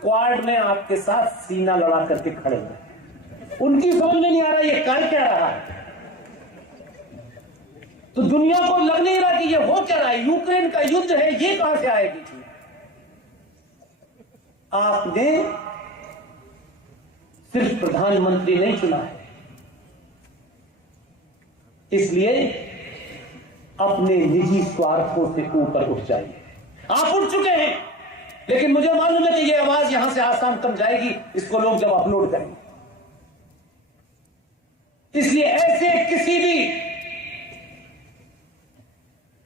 क्वाड में आपके साथ सीना लड़ा करके खड़े हैं। उनकी समझ में नहीं आ रहा ये कर क्या रहा है, तो दुनिया को लग नहीं रहा कि ये हो क्या रहा है, यूक्रेन का युद्ध है, ये कहां से आएगी। आपने सिर्फ प्रधानमंत्री नहीं चुना है, इसलिए अपने निजी स्वार्थों से ऊपर उठ जाइए। आप उठ चुके हैं, लेकिन मुझे मालूम है कि ये आवाज यहां से आसाम तक जाएगी, इसको लोग जब अपलोड करेंगे। इसलिए ऐसे किसी भी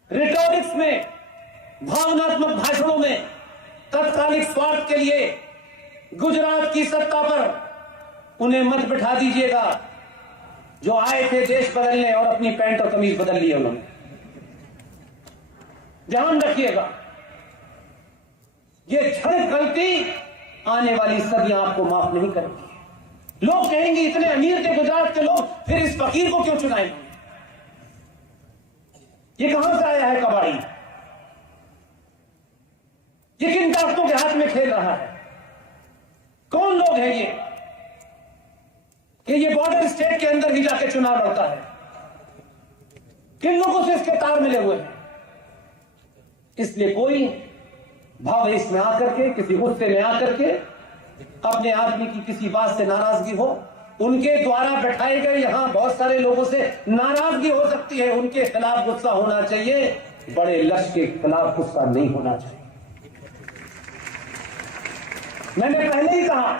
रिटॉरिक्स में, भावनात्मक भाषणों में तत्कालिक स्वार्थ के लिए गुजरात की सत्ता पर उन्हें मत बिठा दीजिएगा। जो आए थे देश बदलने और अपनी पैंट और कमीज बदल ली उन्होंने, ध्यान रखिएगा, ये क्षणिक गलती आने वाली सदियां आपको माफ नहीं करेंगी। लोग कहेंगे इतने अमीर थे गुजरात के लोग, फिर इस फकीर को क्यों चुनाएंगे, ये कहां से आया है कबाड़ी, ये किन ताकतों के हाथ में खेल रहा है, कौन लोग हैं ये कि ये बॉर्डर स्टेट के अंदर ही जाके चुनाव लड़ता है, किन लोगों से इसके तार मिले हुए हैं। इसलिए कोई भावेश में आकर के, किसी गुस्से में आकर के, अपने आदमी की किसी बात से नाराजगी हो, उनके द्वारा बैठाए गए यहां बहुत सारे लोगों से नाराजगी हो सकती है, उनके खिलाफ गुस्सा होना चाहिए, बड़े लक्ष्य के खिलाफ गुस्सा नहीं होना चाहिए। मैंने पहले ही कहा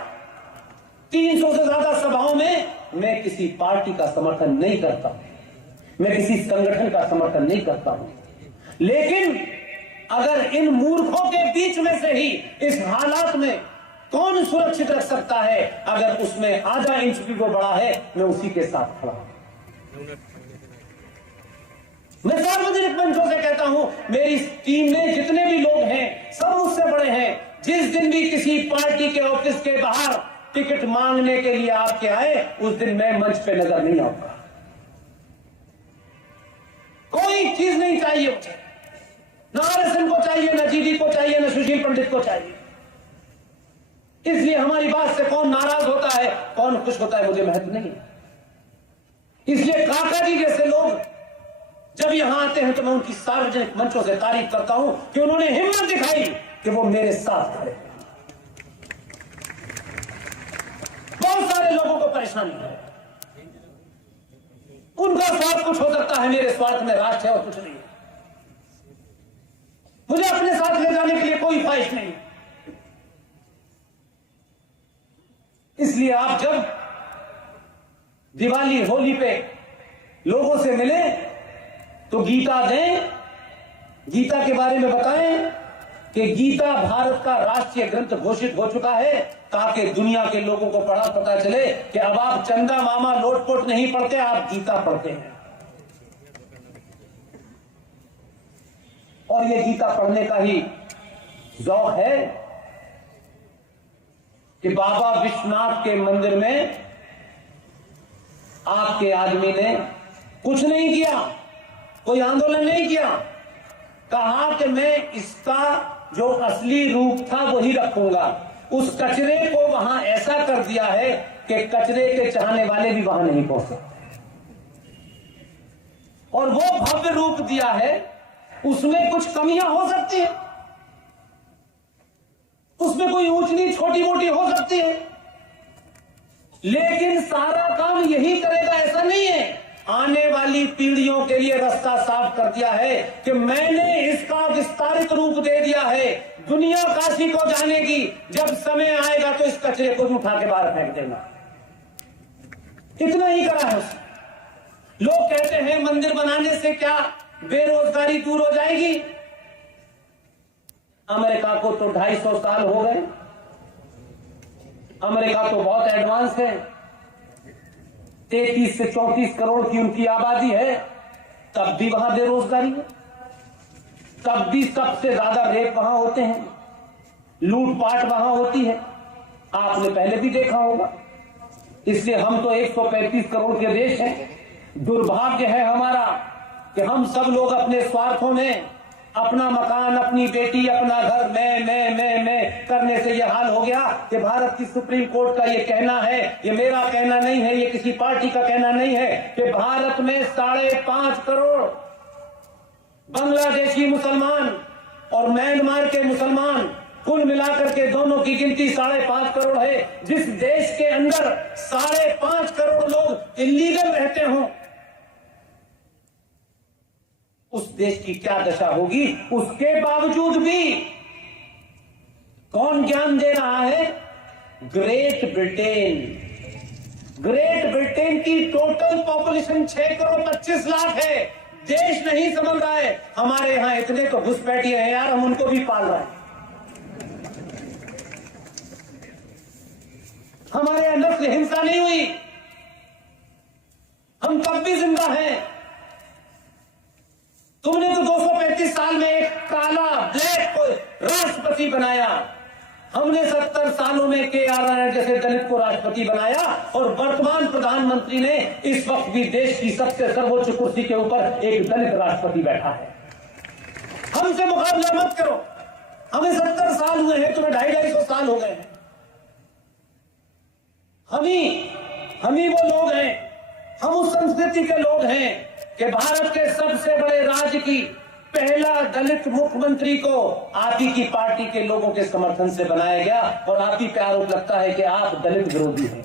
300 से ज्यादा सभाओं में मैं किसी पार्टी का समर्थन नहीं करता, मैं किसी संगठन का समर्थन नहीं करता हूं। लेकिन अगर इन मूर्खों के बीच में से ही इस हालात में कौन सुरक्षित रख सकता है, अगर उसमें आधा इंच भी वो बड़ा है, मैं उसी के साथ खड़ा हूं। मैं सार्वजनिक मंचों से कहता हूं, मेरी टीम में जितने भी लोग हैं सब मुझसे बड़े हैं। जिस दिन भी किसी पार्टी के ऑफिस के बाहर टिकट मांगने के लिए आपके आए, उस दिन मैं मंच पे नजर नहीं आऊंगा। कोई चीज नहीं चाहिए मुझे, न आरएसएन को चाहिए, न जीडी को चाहिए, न सुशील पंडित को चाहिए। इसलिए हमारी बात से कौन नाराज होता है, कौन खुश होता है, मुझे महत्व नहीं है। इसलिए काका जी जैसे लोग जब यहां आते हैं तो मैं उनकी सार्वजनिक मंचों से तारीफ करता हूं कि उन्होंने हिम्मत दिखाई कि वो मेरे साथ खड़े। बहुत सारे लोगों को परेशानी है, उनका स्वार्थ कुछ हो सकता है, मेरे स्वार्थ में राष्ट्र है और कुछ नहीं है। मुझे अपने साथ ले जाने के लिए कोई ख्वाहिश नहीं। इसलिए आप जब दिवाली होली पे लोगों से मिले तो गीता दें, गीता के बारे में बताएं कि गीता भारत का राष्ट्रीय ग्रंथ घोषित हो चुका है, ताकि दुनिया के लोगों को पता चले कि अब आप चंदा मामा लोटपोट नहीं पढ़ते, आप गीता पढ़ते हैं। और ये गीता पढ़ने का ही शौक है कि बाबा विश्वनाथ के मंदिर में आपके आदमी ने कुछ नहीं किया, कोई आंदोलन नहीं किया, कहा कि मैं इसका जो असली रूप था वही रखूंगा। उस कचरे को वहां ऐसा कर दिया है कि कचरे के चाहने वाले भी वहां नहीं पहुंच सकते, और वो भव्य रूप दिया है। उसमें कुछ कमियां हो सकती है, उसमें कोई ऊंच नीच छोटी मोटी हो सकती है, लेकिन सारा काम यही करेगा ऐसा नहीं है। आने वाली पीढ़ियों के लिए रास्ता साफ कर दिया है कि मैंने इसका विस्तारित रूप दे दिया है, दुनिया काशी को जानेगी। जब समय आएगा तो इस कचरे को भी उठा के बाहर फेंक देना। इतना ही करा है उसने। लोग कहते हैं मंदिर बनाने से क्या बेरोजगारी दूर हो जाएगी। अमेरिका को तो 250 साल हो गए, अमेरिका तो बहुत एडवांस है, 33 से 34 करोड़ की उनकी आबादी है, तब भी वहां बेरोजगारी है, तब भी सबसे ज्यादा रेप वहां होते हैं, लूटपाट वहां होती है, आपने पहले भी देखा होगा। इसलिए हम तो 135 करोड़ के देश हैं। दुर्भाग्य है हमारा कि हम सब लोग अपने स्वार्थों में अपना मकान, अपनी बेटी, अपना घर, मैं करने से यह हाल हो गया कि भारत की सुप्रीम कोर्ट का यह कहना है, ये मेरा कहना नहीं है, ये किसी पार्टी का कहना नहीं है, कि भारत में 5.5 करोड़ बांग्लादेशी मुसलमान और म्यांमार के मुसलमान, कुल मिलाकर के दोनों की गिनती 5.5 करोड़ है। जिस देश के अंदर 5.5 करोड़ लोग इलीगल रहते हों, उस देश की क्या दशा होगी। उसके बावजूद भी कौन ज्ञान दे रहा है? Great Britain. ग्रेट ब्रिटेन की टोटल पॉपुलेशन 6 करोड़ 25 लाख है। देश नहीं समझ रहा है। हमारे यहां इतने तो घुसपैठिए हैं यार, हम उनको भी पाल रहे हैं। हमारे यहां नस्ल हिंसा नहीं हुई, हम तब भी जिंदा हैं। तुमने तो 235 साल में एक काला ब्लैक को राष्ट्रपति बनाया, हमने 70 सालों में के.आर. नारायण जैसे दलित को राष्ट्रपति बनाया, और वर्तमान प्रधानमंत्री ने इस वक्त भी देश की सबसे सर्वोच्च कुर्सी के ऊपर एक दलित राष्ट्रपति बैठा है। हमसे मुकाबला मत करो। हमें 70 साल हुए हैं, तुम्हें 250 साल हो गए हैं। हम ही वो लोग हैं, हम उस संस्कृति के लोग हैं कि भारत के सबसे बड़े राज्य की पहला दलित मुख्यमंत्री को आप ही की पार्टी के लोगों के समर्थन से बनाया गया, और आप ही पे आरोप लगता है कि आप दलित विरोधी हैं।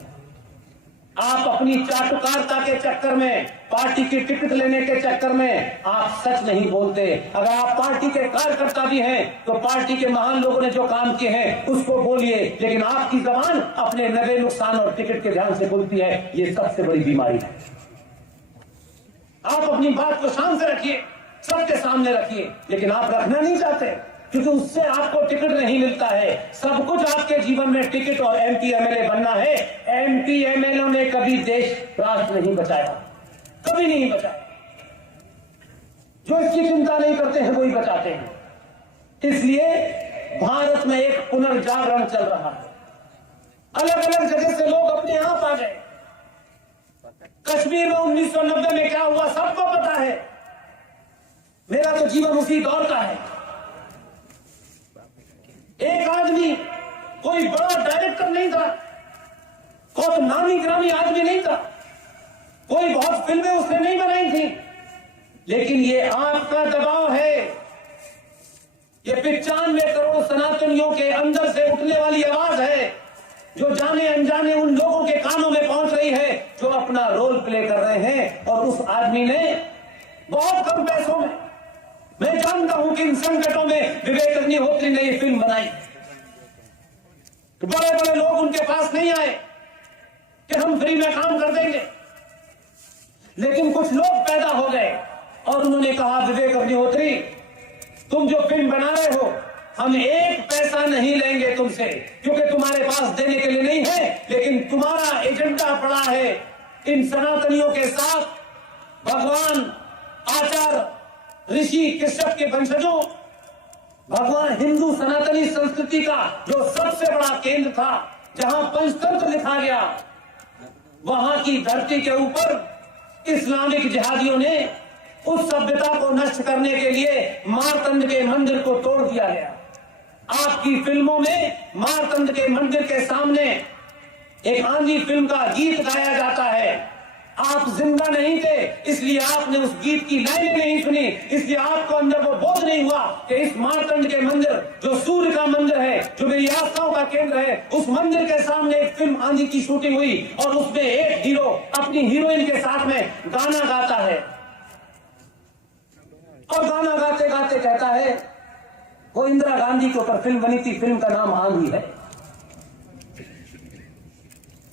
आप अपनी चाटुकारिता के चक्कर में, पार्टी की टिकट लेने के चक्कर में आप सच नहीं बोलते। अगर आप पार्टी के कार्यकर्ता भी हैं तो पार्टी के महान लोगों ने जो काम किए हैं उसको बोलिए, लेकिन आपकी जबान अपने नफे नुकसान और टिकट के ध्यान से बोलती है। ये सबसे बड़ी बीमारी है। आप अपनी बात को शान से रखिए, सबके सामने रखिए, लेकिन आप रखना नहीं चाहते क्योंकि उससे आपको टिकट नहीं मिलता है। सब कुछ आपके जीवन में टिकट और एमपी एमएलए बनना है। एमपी एमएलए ने कभी देश राष्ट्र नहीं बचाया, कभी नहीं बचाया। जो इसकी चिंता नहीं करते हैं वही बचाते हैं। इसलिए भारत में एक पुनर्जागरण चल रहा है। अलग अलग जगह से लोग अपने आप आ गए। कश्मीर में 1990 में क्या हुआ सबको पता है। मेरा तो जीवन उसी दौर का है। एक आदमी, कोई बड़ा डायरेक्टर नहीं था, कोई नामी ग्रामी आदमी नहीं था, कोई बहुत फिल्में उसने नहीं बनाई थी, लेकिन ये आपका दबाव है। ये 95 करोड़ सनातनियों के अंदर से उठने वाली आवाज है जो जाने अनजाने उन लोगों के कानों में पहुंच रही है जो अपना रोल प्ले कर रहे हैं। और उस आदमी ने बहुत कम पैसों में, मैं जानता हूं कि इन संकटों में विवेक अग्निहोत्री ने ये फिल्म बनाई तो बड़े बड़े लोग उनके पास नहीं आए कि हम फ्री में काम कर देंगे, लेकिन कुछ लोग पैदा हो गए और उन्होंने कहा विवेक अग्निहोत्री तुम जो फिल्म बना रहे हो हम एक पैसा नहीं लेंगे तुमसे, क्योंकि तुम्हारे पास देने के लिए नहीं है, लेकिन तुम्हारा एजेंडा पड़ा है इन सनातनियों के साथ। भगवान आचार्य ऋषि कश्यप के वंशजों, भगवान हिंदू सनातनी संस्कृति का जो सबसे बड़ा केंद्र था, जहां पंचतंत्र लिखा गया, वहां की धरती के ऊपर इस्लामिक जिहादियों ने उस सभ्यता को नष्ट करने के लिए मारतंड के मंदिर को तोड़ दिया गया। आपकी फिल्मों में मारतंड के मंदिर के सामने एक आंधी फिल्म का गीत गाया जाता है। आप जिंदा नहीं थे इसलिए आपने उस गीत की लाइनें नहीं सुनी, इसलिए आपको अंदर वो बोध नहीं हुआ कि इस मारतंड के मंदिर जो सूर्य का मंदिर है, जो मेरी आस्थाओं का केंद्र है, उस मंदिर के सामने एक फिल्म आंधी की शूटिंग हुई और उसमें एक हीरो अपनी हीरोइन के साथ में गाना गाता है और गाना गाते गाते कहता है, वो इंदिरा गांधी के ऊपर फिल्म बनी थी, फिल्म का नाम आंधी है।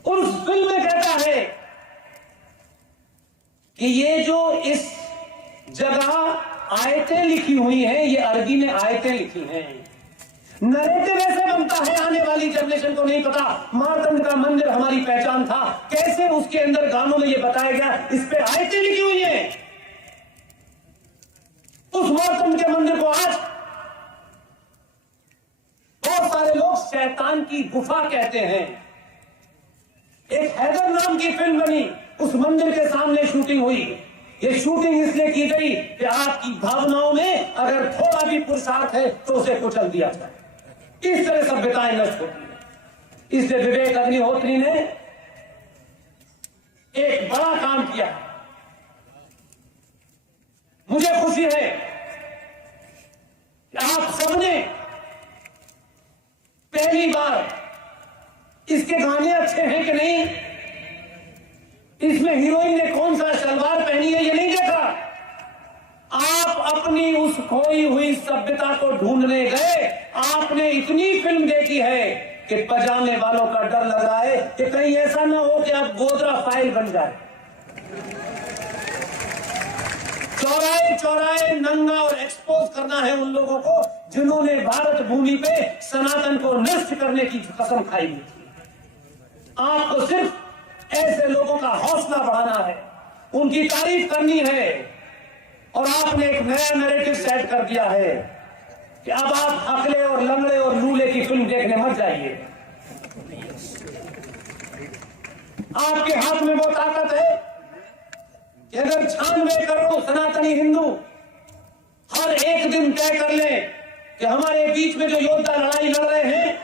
उस फिल्म में कहता है कि ये जो इस जगह आयतें लिखी हुई हैं, ये अरबी में आयतें लिखी हैं। नरेटिव ऐसे बनता है, आने वाली जनरेशन को नहीं पता मारतंड का मंदिर हमारी पहचान था, कैसे उसके अंदर गानों में ये बताया गया, इस पे आयतें लिखी हुई हैं। उस मारतंड के मंदिर को आज बहुत सारे लोग शैतान की गुफा कहते हैं। एक हैदर नाम की फिल्म बनी, उस मंदिर के सामने शूटिंग हुई। ये शूटिंग इसलिए की गई कि आपकी भावनाओं में अगर थोड़ा भी पुरुषार्थ है तो उसे कुचल दिया जाए। इस तरह सभ्यताएं नष्ट होती है। इसलिए विवेक अग्निहोत्री ने एक बड़ा काम किया। मुझे खुशी है कि आप सबने पहली बार, इसके गाने अच्छे हैं कि नहीं, इसमें हीरोइन ने कौन सा सलवार पहनी है ये नहीं देखा, आप अपनी उस खोई हुई सभ्यता को ढूंढने गए। आपने इतनी फिल्म देखी है कि पजाने वालों का डर लग रहा है कि कहीं ऐसा ना हो कि आप गोदरा फाइल बन जाए। चौराहे चौराहे नंगा और एक्सपोज करना है उन लोगों को जिन्होंने भारत भूमि पे सनातन को नष्ट करने की कसम खाई हुई थी। आपको सिर्फ ऐसे लोगों का हौसला बढ़ाना है, उनकी तारीफ करनी है, और आपने एक नया नैरेटिव सेट कर दिया है कि अब आप हकले और लंगड़े और लूले की फिल्म देखने मत जाइए। आपके हाथ में वो ताकत है कि अगर 96 करोड़ सनातनी हिंदू हर एक दिन तय कर ले कि हमारे बीच में जो योद्धा लड़ाई लड़ रहे हैं,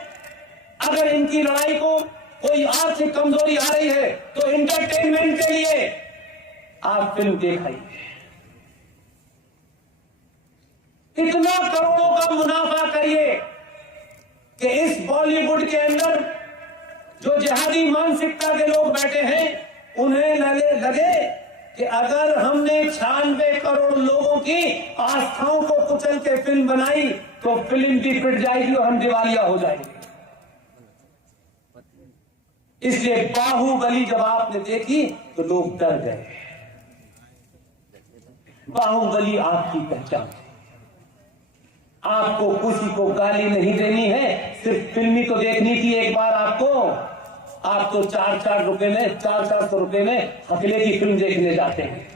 अगर इनकी लड़ाई को कोई आर्थिक कमजोरी आ रही है तो एंटरटेनमेंट के लिए आप फिल्म दिखाइए। इतना करोड़ों का मुनाफा करिए कि इस बॉलीवुड के अंदर जो जिहादी मानसिकता के लोग बैठे हैं उन्हें लगे कि अगर हमने 96 करोड़ लोगों की आस्थाओं को कुचल के फिल्म बनाई तो फिल्म भी पिट जाएगी और हम दिवालिया हो जाएंगे। इसलिए बाहुबली जब आपने देखी तो लोग डर गए। बाहुबली आपकी पहचान है। आपको किसी को गाली नहीं देनी है, सिर्फ फिल्मी तो देखनी थी एक बार आपको। आप तो 400 रुपए में अकेले की फिल्म देखने जाते हैं।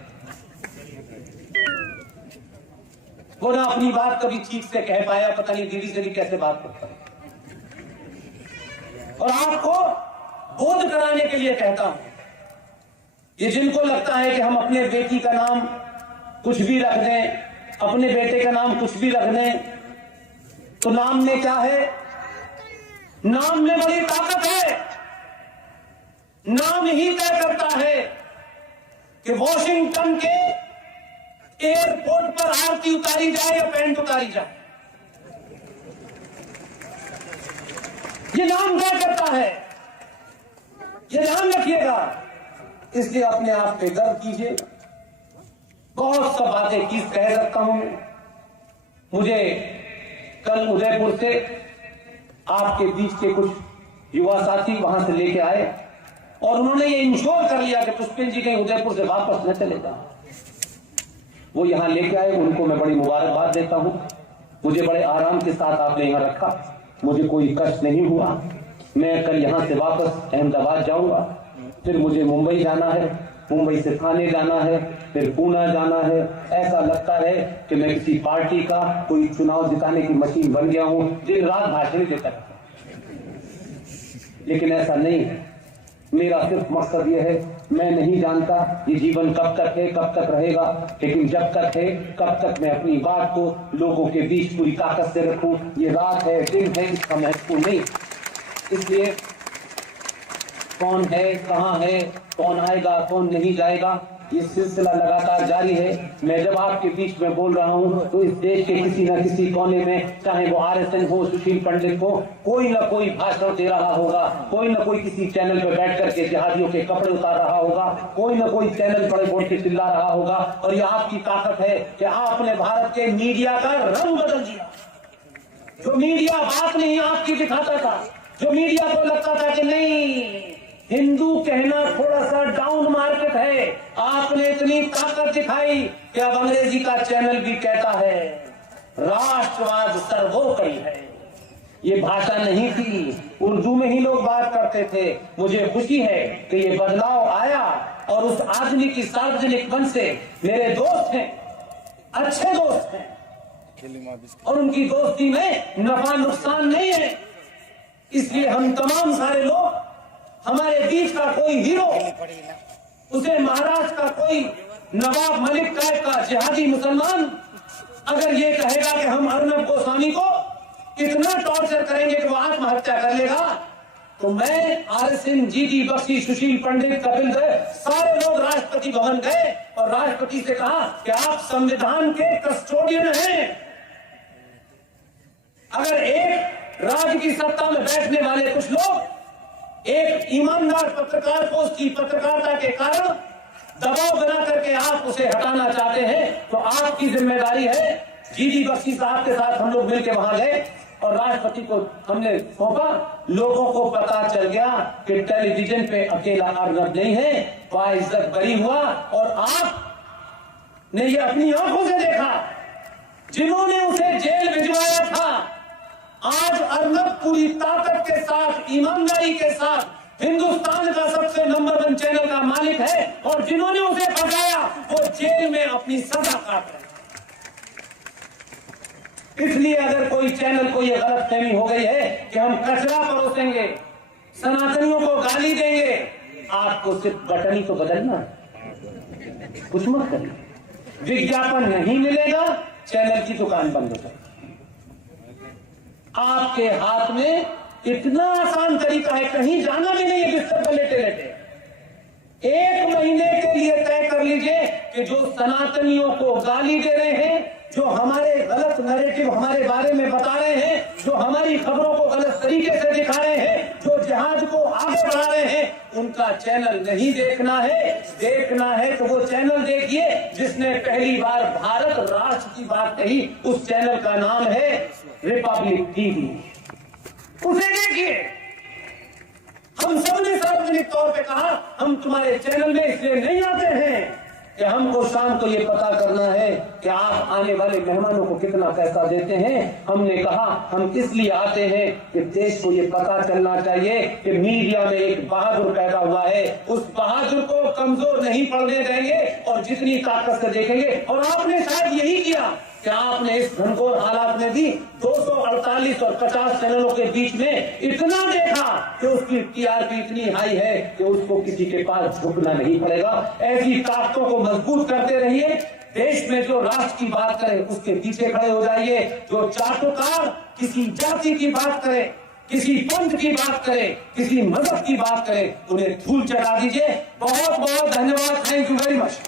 वो ना अपनी बात कभी ठीक से कह पाया, पता नहीं दीदी से भी कैसे बात करता है। और आपको बोध कराने के लिए कहता हूं, ये जिनको लगता है कि हम अपने बेटी का नाम कुछ भी रख दें, अपने बेटे का नाम कुछ भी रख दें, तो नाम में क्या है? नाम में बड़ी ताकत है। नाम ही तय करता है कि वॉशिंगटन के एयरपोर्ट पर आरती उतारी जाए या पैंट उतारी जाए, ये नाम तय करता है। ये ध्यान रखिएगा। इसलिए अपने आप पे गर्व कीजिए। बहुत सब बातें किस कह सकता हूं। मुझे कल उदयपुर से आपके बीच के कुछ युवा साथी वहां से लेके आए और उन्होंने ये इंश्योर कर लिया कि पुष्पेंद्र जी कहीं उदयपुर से वापस न चले जाए। वो यहां लेके आए, उनको मैं बड़ी मुबारकबाद देता हूं। मुझे बड़े आराम के साथ आपने यहां रखा, मुझे कोई कष्ट नहीं हुआ। मैं कल यहां से वापस अहमदाबाद जाऊंगा, फिर मुझे मुंबई जाना है, मुंबई से थाने जाना है, फिर पूना जाना है। ऐसा लगता है कि मैं किसी पार्टी का कोई चुनाव जिताने की मशीन बन गया हूं, दिन रात भाषण देता रहता। लेकिन ऐसा नहीं है। मेरा सिर्फ मकसद यह है, मैं नहीं जानता ये जीवन कब तक है, कब तक रहेगा, लेकिन जब तक है कब तक मैं अपनी बात को लोगों के बीच पूरी ताकत से रखूं। ये रात है, दिन है, इसका महत्वपूर्ण नहीं। इसलिए कौन है, कहां है, कौन आएगा, कौन नहीं जाएगा, ये सिलसिला लगातार जारी है। मैं जब आपके बीच में बोल रहा हूं तो इस देश के किसी न किसी कोने में, चाहे वो RSN हो, सुशील पंडित हो, कोई ना कोई भाषण दे रहा होगा, कोई ना कोई किसी चैनल पर बैठ करके जिहादियों के कपड़े उतार रहा होगा, कोई ना कोई चैनल बड़े बोल के चिल्ला रहा होगा। और ये आपकी ताकत है कि आपने भारत के मीडिया का रंग बदल दिया। जो मीडिया बात नहीं आपकी दिखाता था, जो मीडिया को लगता था कि नहीं हिंदू कहना थोड़ा सा डाउन मार्केट है, आपने इतनी ताकत दिखाई कि अब अंग्रेजी का चैनल भी कहता है राष्ट्रवाद सर्वोपरि है। ये भाषा नहीं थी, उर्दू में ही लोग बात करते थे। मुझे खुशी है कि ये बदलाव आया और उस आदमी की सार्वजनिक मंच से मेरे दोस्त हैं, अच्छे दोस्त हैं, और उनकी दोस्ती में नफा नुकसान नहीं है। इसलिए हम तमाम सारे लोग, हमारे बीच का कोई हीरो, उसे महाराष्ट्र का कोई नवाब मलिक टाइप का जिहादी मुसलमान अगर ये कहेगा कि हम अर्नब गोस्वामी को इतना टॉर्चर करेंगे कि वो आत्महत्या कर लेगा, तो मैं RSN, GD बख्शी, सुशील पंडित, कपिल देव, सारे लोग राष्ट्रपति भवन गए और राष्ट्रपति से कहा कि आप संविधान के कस्टोडियन हैं। अगर एक राज्य की सत्ता में बैठने वाले कुछ लोग एक ईमानदार पत्रकार को उसकी पत्रकारिता के कारण दबाव बना करके आप उसे हटाना चाहते हैं, तो आपकी जिम्मेदारी है। GD बख्शी साहब के साथ हम लोग मिलकर वहां गए और राष्ट्रपति को हमने सौंपा। लोगों को पता चल गया कि टेलीविजन पे अकेला अर्नब नहीं है, बाइज्जत बरी हुआ। और आपने ये अपनी आंखों से देखा, जिन्होंने उसे जेल भिजवाया था, आज अर्नब पूरी ताकत के साथ, ईमानदारी के साथ हिंदुस्तान का सबसे नंबर 1 चैनल का मालिक है। और जिन्होंने उसे फंसाया वो जेल में अपनी सजा काट रहे। इसलिए अगर कोई चैनल को ये गलतफहमी हो गई है कि हम कचरा परोसेंगे, सनातनियों को गाली देंगे, आपको सिर्फ बटन ही तो बदलना, कुछ मत करिए। विज्ञापन नहीं मिलेगा, चैनल की दुकान बंद हो जाएगी। आपके हाथ में इतना आसान तरीका है, कहीं जाना भी नहीं है, बिस्तर पर लेटे लेटे 1 महीने के लिए तय कर लीजिए कि जो सनातनियों को गाली दे रहे हैं, जो हमारे गलत नैरेटिव हमारे बारे में बता रहे हैं, जो हमारी खबरों को गलत तरीके से दिखा रहे हैं, जो जिहाद को आगे बढ़ा रहे हैं, उनके उनका चैनल नहीं देखना है तो वो चैनल देखिए जिसने पहली बार भारत राष्ट्र की बात कही। उस चैनल का नाम है रिपब्लिक टीवी, उसे देखिए। हम सबने सार्वजनिक तौर पे कहा हम तुम्हारे चैनल में इसलिए नहीं आते हैं कि हमको शाम को ये पता करना है कि आप आने वाले मेहमानों को कितना पैसा देते हैं। हमने कहा हम इसलिए आते हैं कि देश को ये पता चलना चाहिए कि मीडिया में एक बहादुर पैदा हुआ है, उस बहादुर को कमजोर नहीं पड़ने देंगे और जितनी ताकत से देखेंगे। और आपने शायद यही किया कि आपने इस घनघोर हालात में भी 248 और 50 चैनलों के बीच में इतना देखा कि उसकी टीआरपी इतनी हाई है कि उसको किसी के पास झुकना नहीं पड़ेगा। ऐसी ताकतों को मजबूत करते रहिए। देश में जो राष्ट्र की बात करे उसके पीछे खड़े हो जाइए। जो चाटुकार किसी जाति की बात करे, किसी पंथ की बात करे, किसी मजहब की बात करे, उन्हें धूल चढ़ा दीजिए। बहुत बहुत धन्यवाद। Thank you very much.